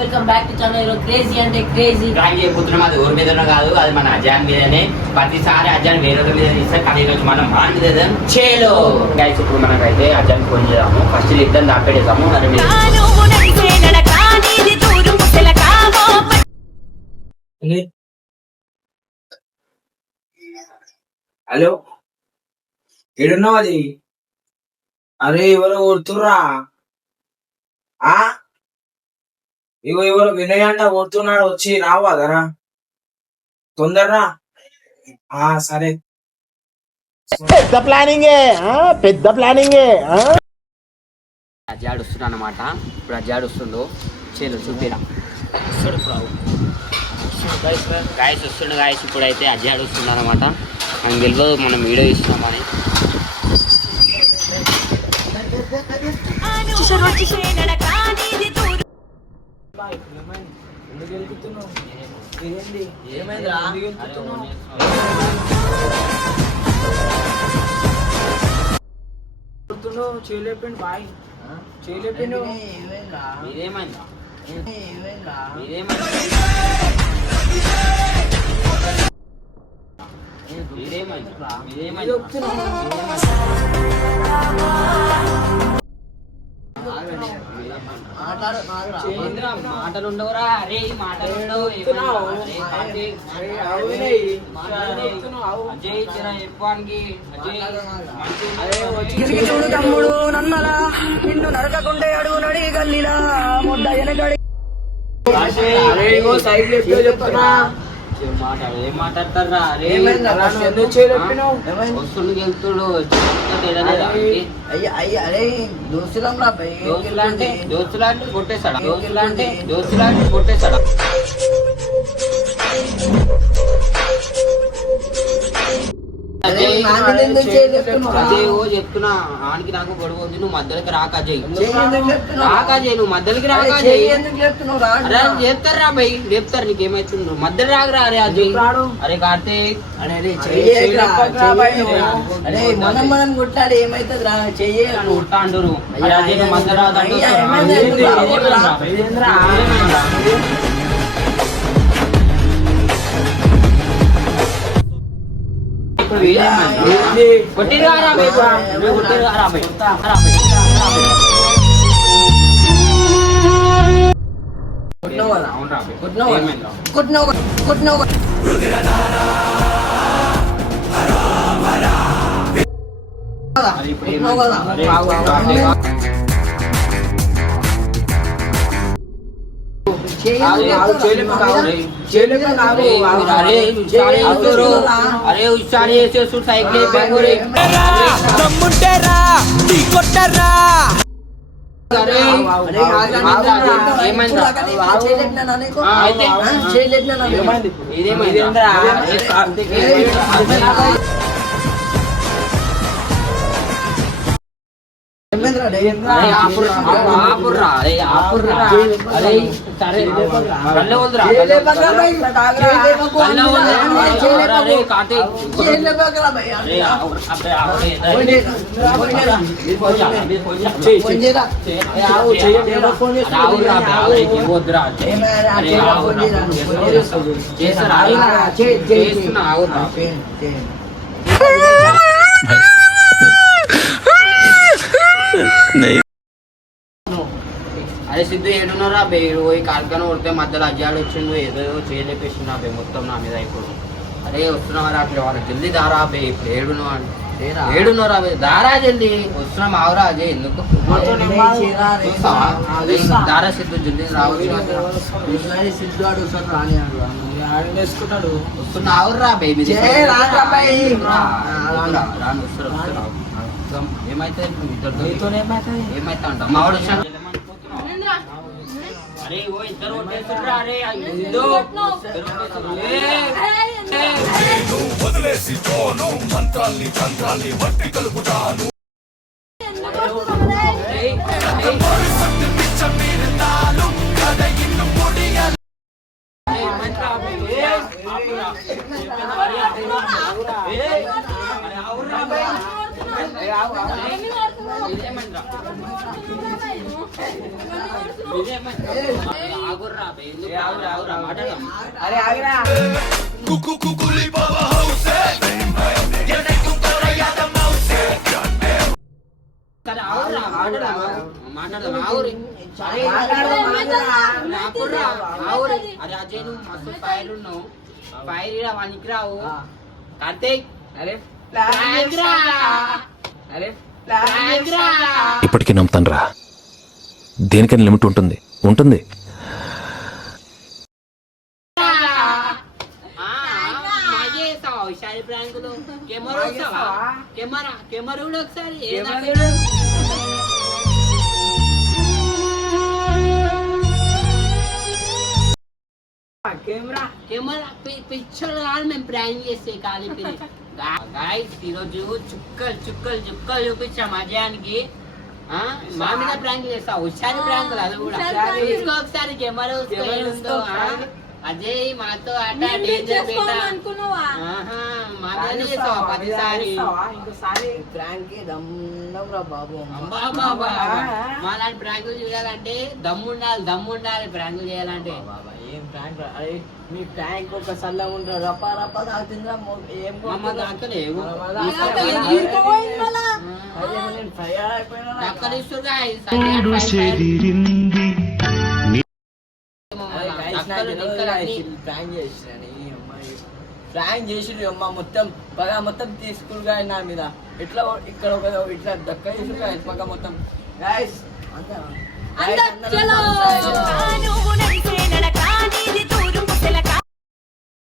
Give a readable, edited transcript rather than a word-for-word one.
Welcome back to channel. Crazy అంటే crazy prank చేయబోతున్నాం. అది ఎవరి మీద కాదు, అది మన అజాన్ మీదనే. ప్రతిసారి అజాన్ వేరే మీద ఇస్తాం, కానీ ఈరోజు మనం మన మీద చేలో గైస్. ఇప్పుడు మనకైతే అజాన్ ఫోన్ చేద్దాము. ఫస్ట్ ఇద్దరు దాపెడేసాము. హలో, ఏడున్నావు? అది అరే ఎవరో కొడుతుర్రా. ఇగో ఎవరో వినయ్ అంట కొడుతున్నాడు, వచ్చి రావా కదా తొందరరా. సరే. పెద్ద ప్లానింగే అజాడ్ వస్తున్నా అనమాట. ఇప్పుడు అజాడ్ వస్తుండు, చేలో చూపిరా. గాయస్ వస్తుండు గాయస్. ఇప్పుడైతే అజాడ్ వస్తుండు అనమాట. మనకు తెలియదు మనం వీడియో ఇస్తున్నామని. చేయలేపిండు బాయ్, చేయలేపిండు. మీరేమైందా? మాటలు ఉండవురా. అరే మాటలు ఉండవు. అజయ్ చూడు తమ్ముడు నన్నలా నిన్ను నరకకుంటే అడుగు నడి గల్లీలా ముద్ద ఎనగడి చెప్తున్నా. ఏం మాట్లాడతారా? వస్తుడు వెళ్తుడు దోస్తులాంటి కొట్టేశాడా? దోస్తులాంటి కొట్టేశాడా? అజయ్ ఓ చెప్తున్నా, ఆనికి నాకు గొడవ ఉంది. నువ్వు మధ్యలోకి రాక అజయ్, నువ్వు మధ్యలోకి రాక అజయ్. చెప్తారా భయ్, చెప్తారు. నీకేమైతుంది? నువ్వు మధ్యలో రాకరా. అరే అజయ్, అరే కార్తీక్, మనం కొట్టాడు ఏమైతుంది రా చెయ్యి కొట్టా అంటారు. అజయ్ నువ్వు మధ్య రాదంటే అరే హుషారు చేసేసు సైకిల్ అరే సిద్ధు ఏడున్నారా బే? పోయి కార్ఖాన కొడితే మధ్యలో అజ్జాడు వచ్చిండు, ఏదో చేయలేపేసిండు బే మొత్తం నా మీద. ఇప్పుడు అరే వస్తున్నావా? అట్లా వాళ్ళ జల్దీ దారా బే. ఇప్పుడు ఏడున్నారా బే? దారా జల్దీ వస్తున్నాం. ఆవురా అజయ్, ఎందుకు దారా సిద్ధు జల్దీ రావచ్చు. సిద్ధు ఆడు రాని వస్తున్నా ఆవురా బేబీ. ఏమైతే ఏమైతే అంట మావాడు వచ్చాడు. అరే ఓ ఇద్దరు కొట్టేస్తుర్రా. అరే వదిలేసి తోను మంత్రాల్ని తంత్రాల్ని వట్టి కలుపుతాను. ఆగుర్రా బే, ఎందుకు ఆగురా, మాట్లాడదాం. అరే ఆగిరా Cuckoo cuckoo power house. సరే ఆగుర్రా, మాట్లాడదాం, ఆగురి. ఆగుర్రా, ఆగురి. అరే అజయ్ నువ్వు మస్తు ఫైర్ ఉన్నావు, ఫైర్ ఇరా వానికి రావు. కార్తీక్ అరే ప్రాంక్ రా. అరే ప్రాంక్ రా. ఇప్పటికీ నమ్ముతాను రా, దేనికైనా లిమిట్ ఉంటుంది ఉంటుంది. మాకే వేస్తావా ఒకసారి ప్రాంకులు? కెమెరా వస్తావా? కెమెరా కూడా ఒకసారి కెమెరా కెమెరా పిక్చర్ కాదు, మేము ప్రాంక్ చేస్తే కాలి గాయస్. ఈరోజు చుక్కలు చుక్కలు చుక్కలు చూపించాం అజయానికి. మా మీద ప్రాంక్ చేస్తా ఒకసారి ప్రాంక్ అది కూడా తీసుకో ఒకసారి కెమెరా ఉందో. అజయ్ మాతో ఆట డేంజర్ బేటా. ఆహా, మా మీద చేస్తావా ప్రతిసారి? ఇంకోసారి ప్రాంక్ దమ్మురా బాబు. అబ్బా బాబా, మా లాంటి ప్రాంకులు చూడాలంటే దమ్ముండాలి ప్రాంకులు చేయాలంటే. ఏం ప్రాంక్ అరే మీ ప్రాంక్ ఒక సల్ల ఉంటాడు రప్ప రప్ప తాగుతుందా ఏం మమ్మ దాకలేవు ప్రాంక్ చేసిరు అమ్మ మొత్తం పగా మొత్తం తీసుకురుగా నా మీద ఇట్లా ఇక్కడ ఒక ఇట్లా దక్క తీసుకురా పక్క మొత్తం గాయస్ అందరూ చలో